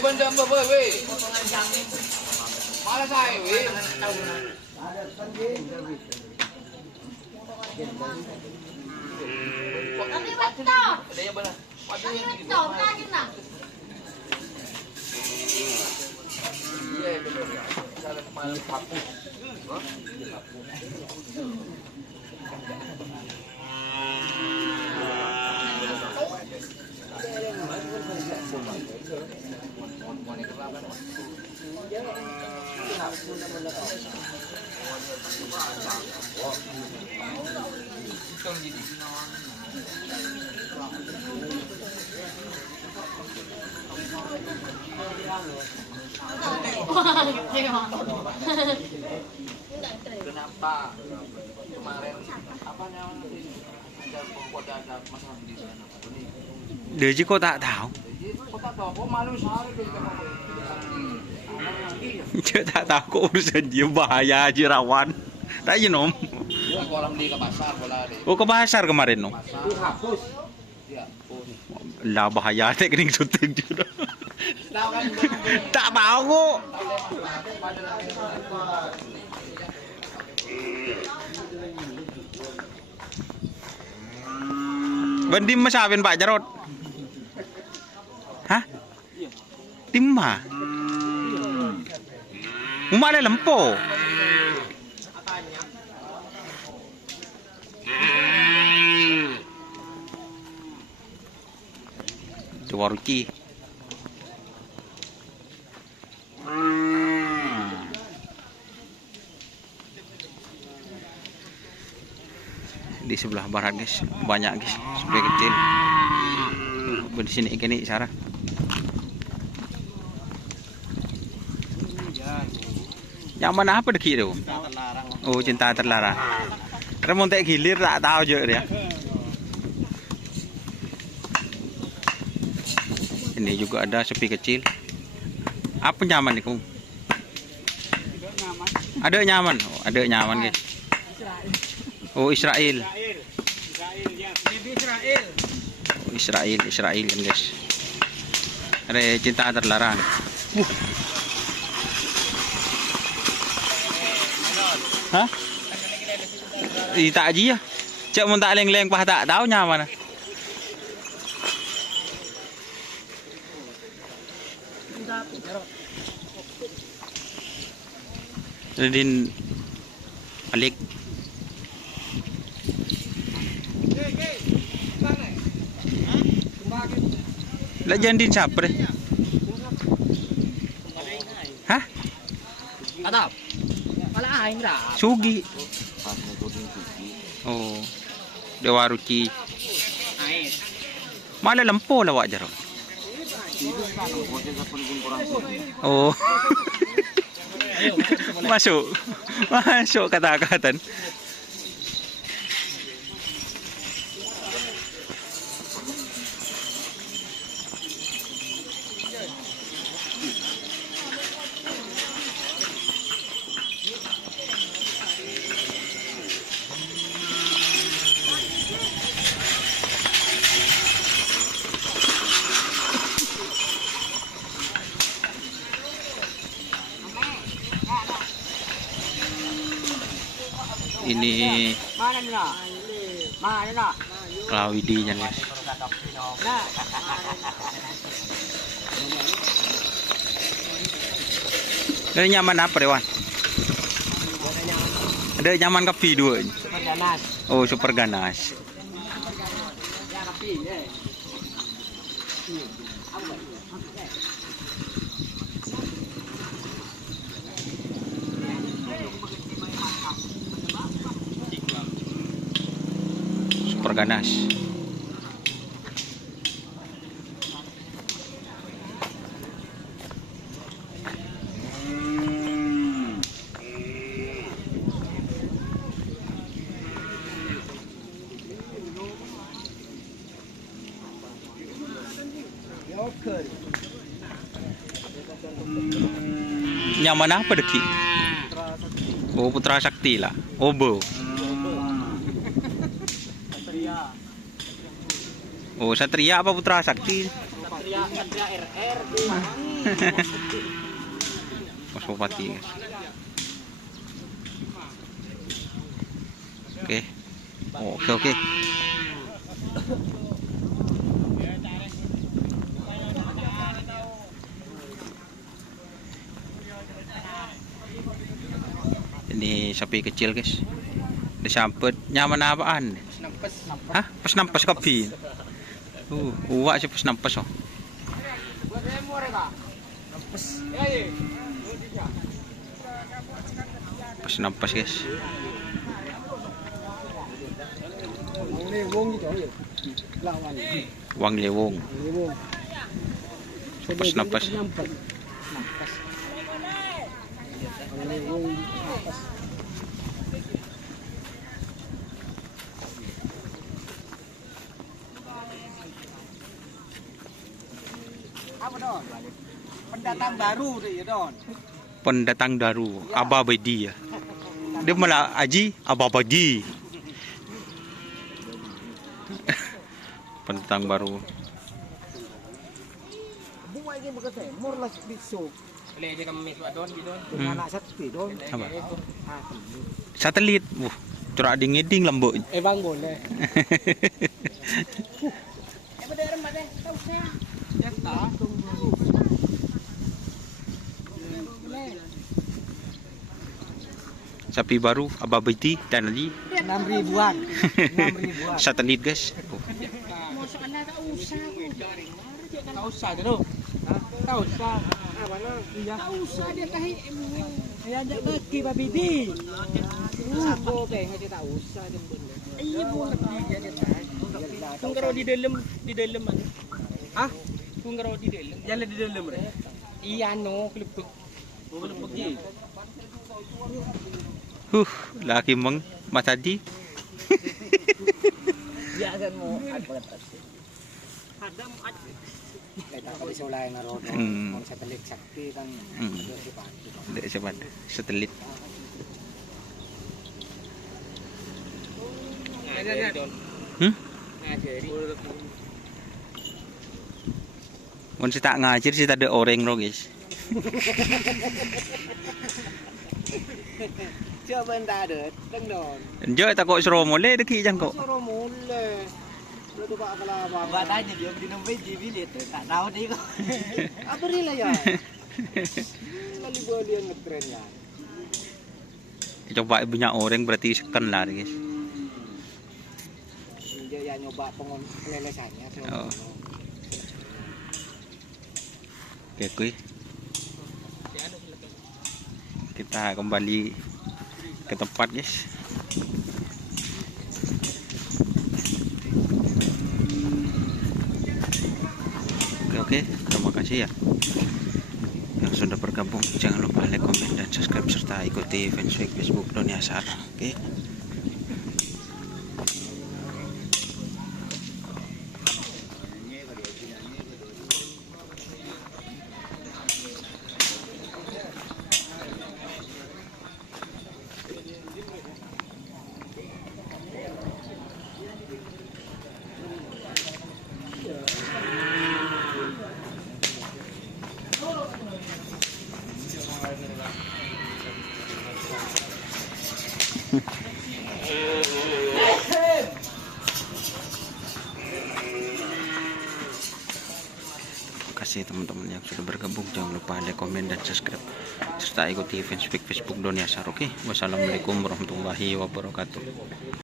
benda apa weh? Malah saya weh. Kami betul. Kami betul, lagi nak. Iya betul. Cara malam papu. Kenapa kemarin apa namanya ada pokoknya ada masalah di sana? Dia je kau tak tahu. Kau tak tahu, kau malu sehari dari Dia tak tahu kok urusan dia bahaya aja rawan. Tak je nom. Dia orang beli ke pasar bola deh. Oh ke pasar kemarin nom. Dihapus. Ya, Lah bahaya tak kening syuting juga. tahu kan? Tak tahu kok. Bandim masawin Pak Jarot. Hah? Timah. Umar le lempo. Jawaruki. Di sebelah barat guys, banyak guys, sebelah kecil. Di sini ikan ini Sarah. Yang mana apa deki itu? Oh, cinta terlarang. Remon tak gilir tak tahu je dia. Ini juga ada sepi kecil. Apa nyaman nih kamu? Ada nyaman, oh, ada nyaman guys. Oh Israel. Oh, Israel kan guys. Ada cinta terlarang. Hah? Tak aja ya. Cak mun tak leng-leng pah tak tahu nyaman. Din balik. Lah jandin siapa deh? Hah? Atap. Malah aing dah. Sugi. Oh. Dewa Ruci. Aing. Malah lempo lah wak Jarot. Oh. Masuk. Masuk kata-kata. Ini Mana ni nak? Mana nak? Lawidinya guys. Nah. Ada nyaman apa Dewan? Ada nyaman kopi dua. Super ganas. Oh super ganas. Ya kopi je. Super ganas. Nyaman apa deki? Oh Putra Sakti lah. Obo. Oh Satria apa Putra Sakti? Satria RR. Mas Bupati guys. Oke. Ini sapi kecil guys. Disampet nyaman apaan? Nampas. Hah? Pas nampas kopi. Uwak sih pas nampas oh. Pas nampas guys. Wang lewong. Pas nampas. Apa Don? Pendatang baru deh ya Don. Pendatang baru Ababadi ya. Dia malah Aji Ababadi. Pendatang baru. Bunga ini begitu, murlas besok. Boleh aja kami mesra Don di Don. Dengan anak sakti Don. Apa? Satelit. Curak ding lembut. Bang boleh. Sapi baru Ababadi dan lagi 6.000-an. 6.000-an. satelit guys. Tak usah dulu. Tak usah. Mana? Iya. Tak usah dia tahi. Ada kaki babi di. Sampo teh aja tak usah dia benda. Iya buat dia tahi. Kung karo di dalam mana? Hah? Kung karo di dalam. Jalan di dalam re. Iya no, kelupuk. Boleh pergi. Laki meng Mas Adi. Ya kan mau apa kata? Ada mau kita kali sulai narodo mau satelit sakti kan Tidak cepat satelit. Mun si tak ngajir si tak ada orang lo guys. Coba entar ada, teng Don. Enjoy tak kok suruh mulai deki jang kok. Suruh mulai. Lu pak kelapa. Buat aja dia di nomor bilet tak tahu dia kok. Apa rila ya? Lalu gua dia ngetren ya. Coba banyak orang berarti sekan lah guys. Dia ya nyoba pelelesannya. Oh. Oke kuy. Kita kembali ke tempat guys. Oke, terima kasih ya yang sudah bergabung. Jangan lupa like, komen, dan subscribe serta ikuti fanspage Facebook Doni Asar. Oke. Terima kasih teman-teman yang sudah bergabung. Jangan lupa like, komen, dan subscribe serta ikuti fanspage Facebook Doni Asar. Oke, wassalamualaikum warahmatullahi wabarakatuh.